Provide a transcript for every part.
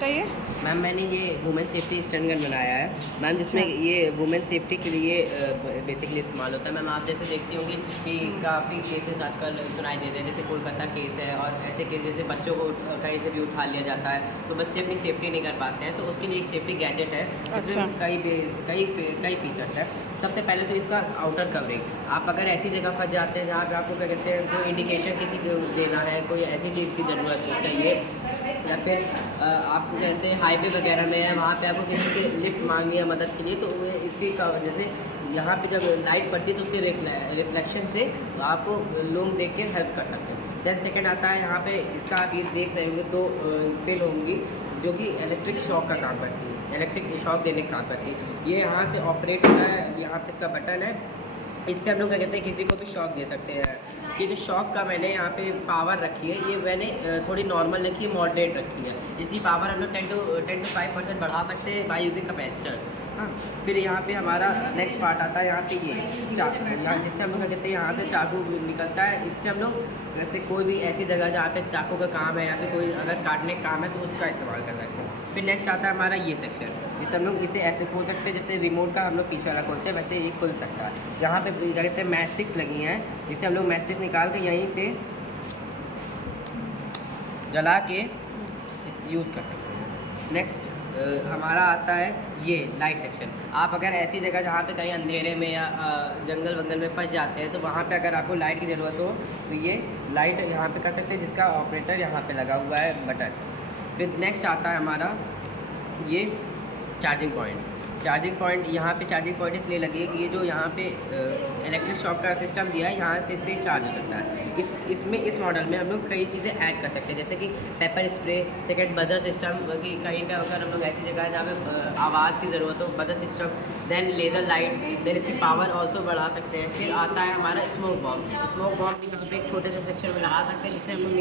चाहिए। मैम मैंने ये वुमेन सेफ्टी स्टन गन बनाया है मैम, जिसमें अच्छा। ये वुमेन सेफ्टी के लिए बेसिकली इस्तेमाल होता है। मैम आप जैसे देखती होंगी कि काफ़ी केसेस आजकल सुनाई देते हैं, जैसे कोलकाता केस है और ऐसे केस जैसे बच्चों को कहीं से भी उठा लिया जाता है तो बच्चे अपनी सेफ्टी नहीं कर पाते हैं, तो उसके लिए एक सेफ्टी गैजेट है अच्छा। जिसमें कई फीचर्स हैं। सबसे पहले तो इसका आउटर कवरिंग, आप अगर ऐसी जगह फंस जाते हैं जहाँ पे आपको क्या कहते हैं कोई इंडिकेशन किसी को देना है, कोई ऐसी चीज़ की ज़रूरत चाहिए, या फिर आपको कहते हैं हाईवे वगैरह में है वहाँ पे आपको किसी से लिफ्ट मांगनी है मदद के लिए, तो वो इसकी जैसे यहाँ पे जब लाइट पड़ती है तो उसके रिफ्लेक्शन से आपको लोग देख के हेल्प कर सकते हैं। देन सेकंड आता है यहाँ पे इसका, आप ये देख रहे होंगे तो पिन होंगी जो कि इलेक्ट्रिक शॉक का काम करती है, इलेक्ट्रिक शॉक देने का काम करती है। ये यहाँ से ऑपरेट होता है, यहाँ पे इसका बटन है, इससे हम लोग क्या कहते हैं किसी को भी शॉक दे सकते हैं। ये जो शॉक का मैंने यहाँ पे पावर रखी है, ये मैंने थोड़ी नॉर्मल रखी है, मॉडरेट रखी है। इसकी पावर हम लोग 10 to 5% बढ़ा सकते हैं बाय यूजिंग कैपेसिटर्स। हाँ, फिर यहाँ पे हमारा नेक्स्ट पार्ट आता है, यहाँ पे ये यहाँ जिससे हम लोग क्या कहते हैं यहाँ से चाकू निकलता है, इससे हम लोग जैसे कोई भी ऐसी जगह जहाँ पे चाकू का काम है या फिर कोई अगर काटने का काम है तो उसका इस्तेमाल कर सकते हैं। फिर नेक्स्ट आता है हमारा ये सेक्शन, जिससे हम लोग इसे ऐसे खोल सकते हैं जैसे रिमोट का हम लोग पीछे वाला खोलते हैं, वैसे ये खुल सकता है। यहाँ पे क्या कहते हैं मैस्टिक्स लगी हैं, जिससे हम लोग मैस्टिक्स निकाल के यहीं से जला के यूज़ कर सकते हैं। नेक्स्ट हमारा आता है ये लाइट सेक्शन। आप अगर ऐसी जगह जहाँ पे कहीं अंधेरे में या जंगल वंगल में फंस जाते हैं तो वहाँ पे अगर आपको लाइट की ज़रूरत हो तो ये लाइट यहाँ पे कर सकते हैं, जिसका ऑपरेटर यहाँ पे लगा हुआ है बटन। फिर नेक्स्ट आता है हमारा ये चार्जिंग पॉइंट। चार्जिंग पॉइंट यहाँ पे चार्जिंग पॉइंट इसलिए लगी है कि ये जो यहाँ पे इलेक्ट्रिक शॉक का सिस्टम दिया है, यहाँ से इससे चार्ज हो सकता है। इस मॉडल में हम लोग कई चीज़ें ऐड कर सकते हैं, जैसे कि paper spray, second buzzer system, कि कहीं पे अगर हम लोग ऐसी जगह है जहाँ पे आवाज़ की ज़रूरत हो, buzzer system, then laser light, then इसकी पावर ऑल्सो बढ़ा सकते हैं। फिर आता है हमारा स्मोक बॉम्ब। स्मोक बॉम्ब भी यहाँ पे एक छोटे से सेक्शन में लगा सकते हैं, जिससे हम लोग जब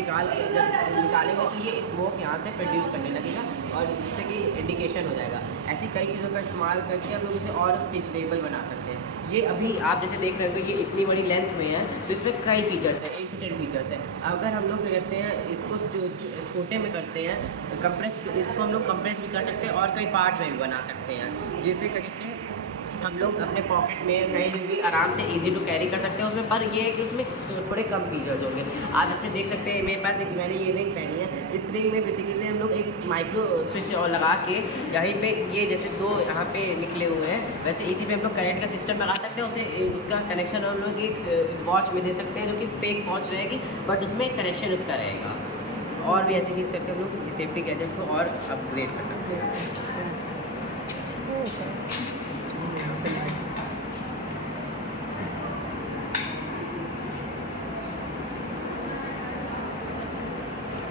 निकालेंगे तो ये स्मोक यहाँ से प्रोड्यूस करने लगेगा और जिससे कि इंडिकेशन हो जाएगा। ऐसी कई चीज़ों का इस्तेमाल करके हम लोग इसे और फीचरेबल बना सकते हैं। ये अभी आप जैसे देख रहे हो कि ये इतनी बड़ी लेंथ में है, तो इसमें कई फीचर्स हैं, 8 to 10 फीचर्स हैं। अगर हम लोग कहते हैं इसको जो छोटे में करते हैं कंप्रेस, इसको हम लोग कंप्रेस भी कर सकते हैं और कई पार्ट में भी बना सकते हैं, जिससे क्या कहते हैं हम लोग अपने पॉकेट में कहीं भी आराम से इजी टू कैरी कर सकते हैं उसमें। पर ये है कि उसमें थोड़े कम फीचर्स होंगे। आप इससे देख सकते हैं मेरे पास एक, मैंने ये रिंग पहनी है, इस रिंग में बेसिकली हम लोग एक माइक्रो स्विच और लगा के यहीं पे ये जैसे दो यहाँ पे निकले हुए हैं, वैसे इसी पे हम लोग करंट का सिस्टम लगा सकते हैं। उसे उसका कनेक्शन हम लोग एक वॉच में दे सकते हैं जो कि फेक वॉच रहेगी, बट उसमें कनेक्शन उसका रहेगा। और भी ऐसी चीज़ करके हम लोग सेफ्टी गैजेट को और अपग्रेड कर सकते हैं।